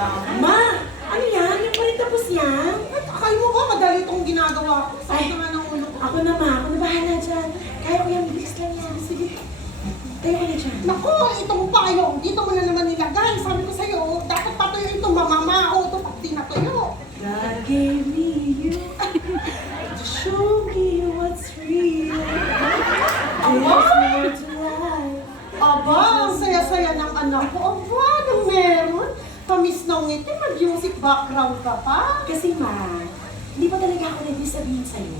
lang. Ma! Ano yan? Yung pa rin tapos yan? At akay mo ba, madali itong ginagawa ko. Sakit naman ang ulo ko. Ako na, ma. Ako na bahala dyan. Kaya ko yan. Bilis lang yan. Sige. Tayo ka na dyan. Naku, itong payong, dito mo na naman nilagay. Sabi ko sa'yo, dapat patuyo ito, mamamao ito pag di natuyo. God gave me you to show me what's real. There's more to life. Aba, ang saya-saya ng anak ko. Aba, anong meron? Tamis ng ngiti, mag-music background ka pa. Kasi ma, hindi pa talaga ako ready sabihin sa'yo.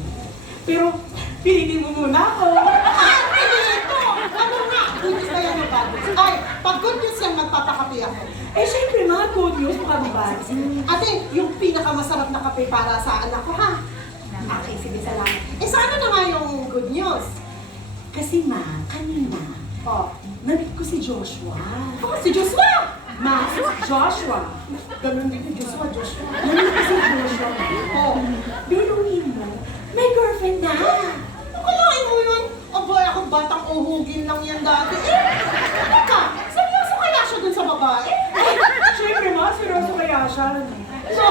Pero, pilitin mo muna ako. Ah, pinito! Ano nga? Good news kaya ng bad news? Ay, pag good news yan, magpapakape ako. Eh, syempre mga good news, mukha ba? Ate, yung pinakamasarap na kape para sa anak ko, ha? Okay, sige, salamat. Eh, sana na nga yung good news? Kasi ma, kanina, Oh, nabit ko si Joshua. oh si Joshua! Ma, Joshua. Ganun din yung Joshua. Nabit ko si Joshua. Oh, Biruin mo, may girlfriend na. akalain mo yun? Aba, ako batang uhugin lang yan dati. Eh, teka, seryoso kaya siya dun sa babae? Syempre ma, seryoso kaya siya. So,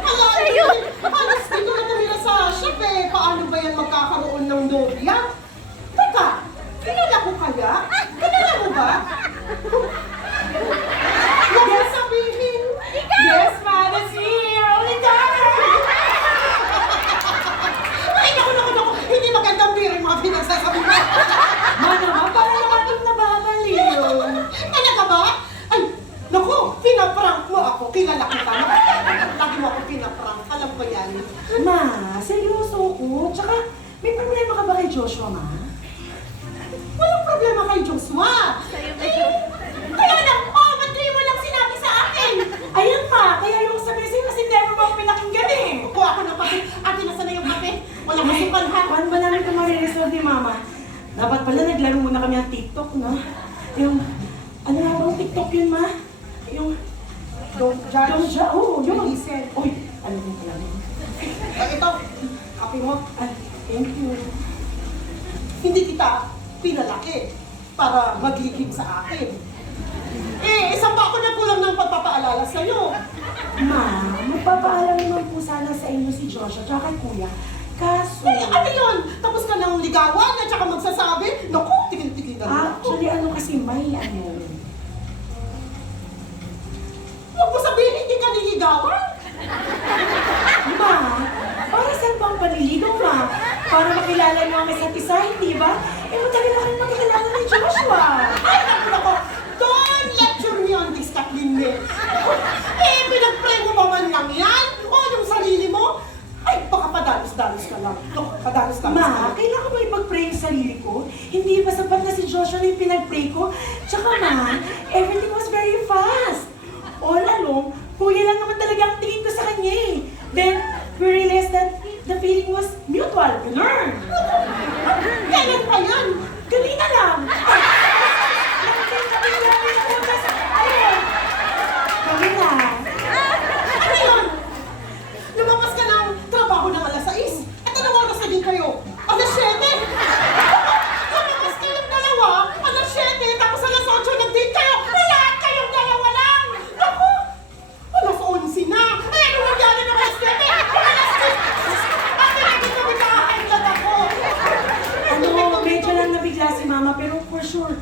akalain mo, halos dito na tumira sa shop eh. Paano ba yan magkakaroon ng nobya? Teka, kilala ko kaya? Kilala mo ba? Huwag mo sabihin. Yes, ma, that's me, your only daughter. Ay, naku. Hindi magandang birin mga pinagsasabi mo. Ma naman, para naman itong nababaliw. Talaga ba? Ay, naku, pinaprank mo ako. Kilala kita. Lagi mo ako pinaprank. Alam ko yan. Ma, seryoso ko. Tsaka, may problema ka ba kay Joshua, ma? Walang problema kay Joshua. Kaya lang, ba't di mo lang sinabi sa akin? Ayun ma, kaya yung sabi sa'yo kasi never mo ako pinakinggan eh. Upo ako ng kape. Ate, nasa na yung kape? Walang masukal ha? Paano ba namin ito mariresolve ni mama? Dapat pala naglaro muna kami ng TikTok, no? Yung, ano nga bang TikTok yun, ma? Yung, Don't judge. yung, yun. Listen. Uy, ano yung pala yun? Ito, kape mo. Ah, thank you. Hindi kita pinalaki para maglihim sa akin. Eh, isang pa ako nagkulang ng pagpapaalala sa'yo. Ma, magpapaalam naman po sana sa inyo si Joshua tsaka kay kuya. Kaso, Eh, ano yun? Tapos ka ng ligawan at saka magsasabi, naku, tigil-tigil na rin ako. actually ano kasi may ano. Huwag mo sabihin, hindi ka niligawan. Ma, para saan bang paniligaw, ma? Para makilala niyo ang isa't isa, hindi ba? Eh, matagal na kayo makilala ni Joshua. Ay, naku. Don't lecture me on this, Kathleen. Eh, pinag-pray mo ba man lang yan? O yung sarili mo? Ay, baka padalos-dalos ka lang. Naku, padalos-dalos ka Ma, lang. kailangan ba ipag-pray yung sarili ko? Hindi ba sapat na si Joshua na yung pinag-pray ko? Tsaka ma, everything was very fast. All along, kuya lang naman talaga ang tingin ko sa kanya eh. Then, we realized that the feeling was mutual. Ganun. Kailan pa yan? Kanina lang. Ayun. Kami na. Ano yun? Lumabas ka ng trabaho ng alas 6. At anong oras na din kayo? Alas 7? Lumabas kayong dalawa, alas 7, tapos alas 8 nag-date kayo. Lahat kayong dalawa lang! Naku! Alas 11 na! Ay, ano nangyari ng alas 7? Alas 6! Ate, hindi ko makahaglat ako! Ano, medyo lang nabigla si mama, pero for sure,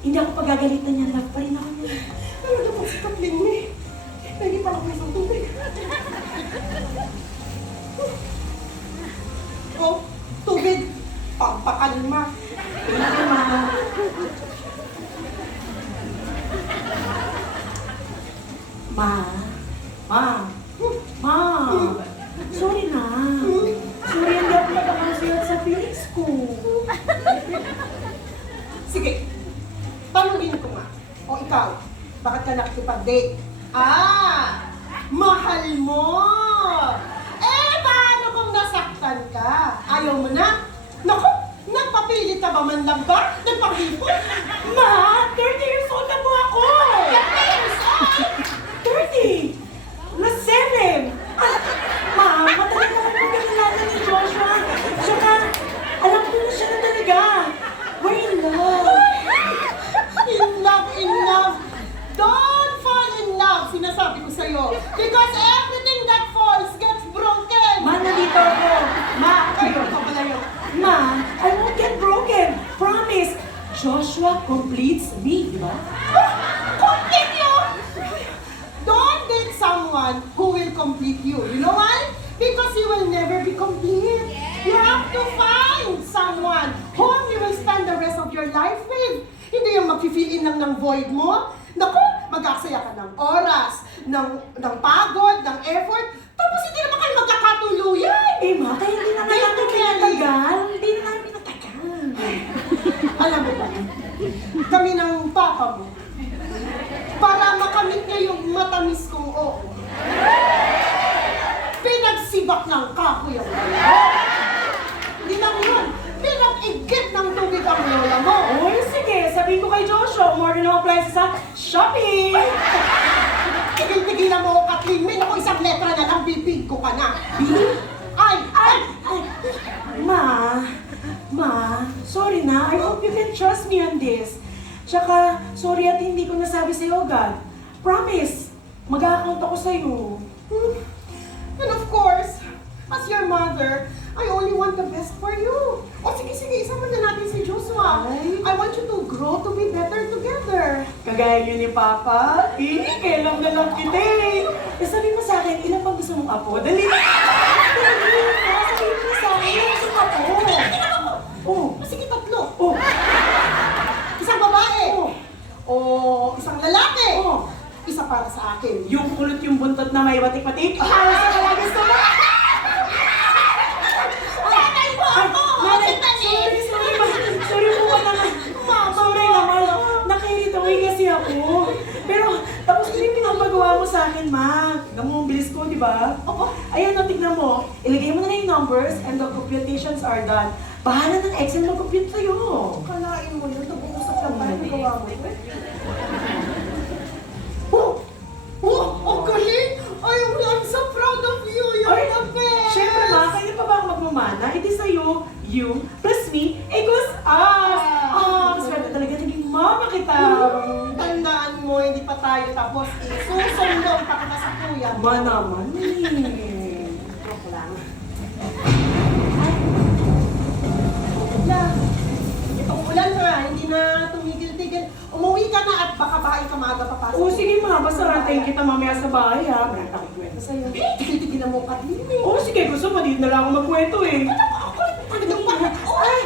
hindi ako pagagalitan niya. Love pa rin ako niya. Ano na po si Kathleen mo eh? Pwede pa ako isang tubig. Oh, tubig. Pampakalma. Thank you, ma. Ma. Ma. Ma. Sorry na. Sorry, hindi ako nakakasulat sa feelings ko. Sige, tanungin ko nga. O ikaw, bakit ka nakikipag-date? Ah, mahal mo! Eh, paano kung nasaktan ka? Ayaw mo na? Naku, nagpapilit ka ba man lang ba? Nagpahipot? Ma, 30 years old na po ako! 30 years old! 30! Na 7! Ma, matagal na kami magkakilala ni Joshua. Tsaka, alam ko na siya na talaga. We're in love. In love, in love! Don't fall in love! Sinasabi Because everything that falls gets broken. Ma, nandito ako. Ma, Kayo, kapalayo. Ma, I won't get broken. Promise. Joshua completes me, di ba? Continue! Don't date someone who will complete you. You know why? Because you will never be complete. You have to find someone whom you will spend the rest of your life with. Hindi yung mag-fill in lang ng void mo. Naku, mag-aksaya ka ng oras, ng pagod, ng effort, tapos hindi naman kayo magkakatuluyan. Eh, ma, kaya hindi na Date namin to pinatagal. Hindi na namin pinatagal. Alam mo ba, kami ng papa mo, para makamit niya yung matamis kong oo, pinagsibak ng kahoy ang lola. Hindi lang yun, pinag-igit ng tubig ang lola mo. Uy, sige, sabihin ko kay Joshua, order ng appliances sa Shopee. Tigil-tigilan mo, Kathleen. May naku, isang letra na lang, bibig ko ka na. Ay! Ay! Ma, sorry na. I hope you can trust me on this. Tsaka, sorry at hindi ko nasabi sa'yo agad. Promise, mag-a-account ako sa'yo. And of course, as your mother, I only want the best for you. O sige, isama na natin si Joshua. Ay. I want you to grow to be better together. Kagaya niyo ni Papa, kailan na lang kita eh. Sabi mo sa akin, ilan pang gusto mong apo? Dali! Dali! Sabihin mo sa akin, ilan gusto mong apo? Oh, Sige, tatlo. oh, Isang babae. oh, O isang lalaki. oh. Isa para sa akin. Yung kulot yung buntot na may batik-batik. Para sa mga gusto mo. Tatay mo ako! Nanay, Kasi sorry po ka naman. Sorry naman. Nakirit away kasi ako. Pero tapos ko yung pinapagawa mo sa akin, ma. Tignan mo, ang bilis ko, di ba? Opo. Ayan, no, tignan mo. Ilagay mo na yung numbers and the computations are done. Bahala ng Excel mag-compute sa'yo. Kalain mo yun, nag-uusap lang tayo, nagawa mo. Oh, galing! I'm so proud of you! You're the best! Siyempre ma, kaya pa ba ako magmamana? Edi sa'yo, you, plus me, equals us! Swerte talaga naging mama kita! Tandaan mo, hindi pa tayo tapos. Susundong pa kita sa kuya. Ma naman eh. Joke lang. Na, itong ulan na, hindi na tumigil-tigil. Umuwi ka na at baka bahay ka maaga papasok. Oo, sige ma, basta rantayin kita mamaya sa bahay ha. Marami akong kwento sa'yo. Tigil-tigil na mo, Kathleen. Oo, sige, gusto mo, dito na lang ako magkwento eh. Ano ba? Ay,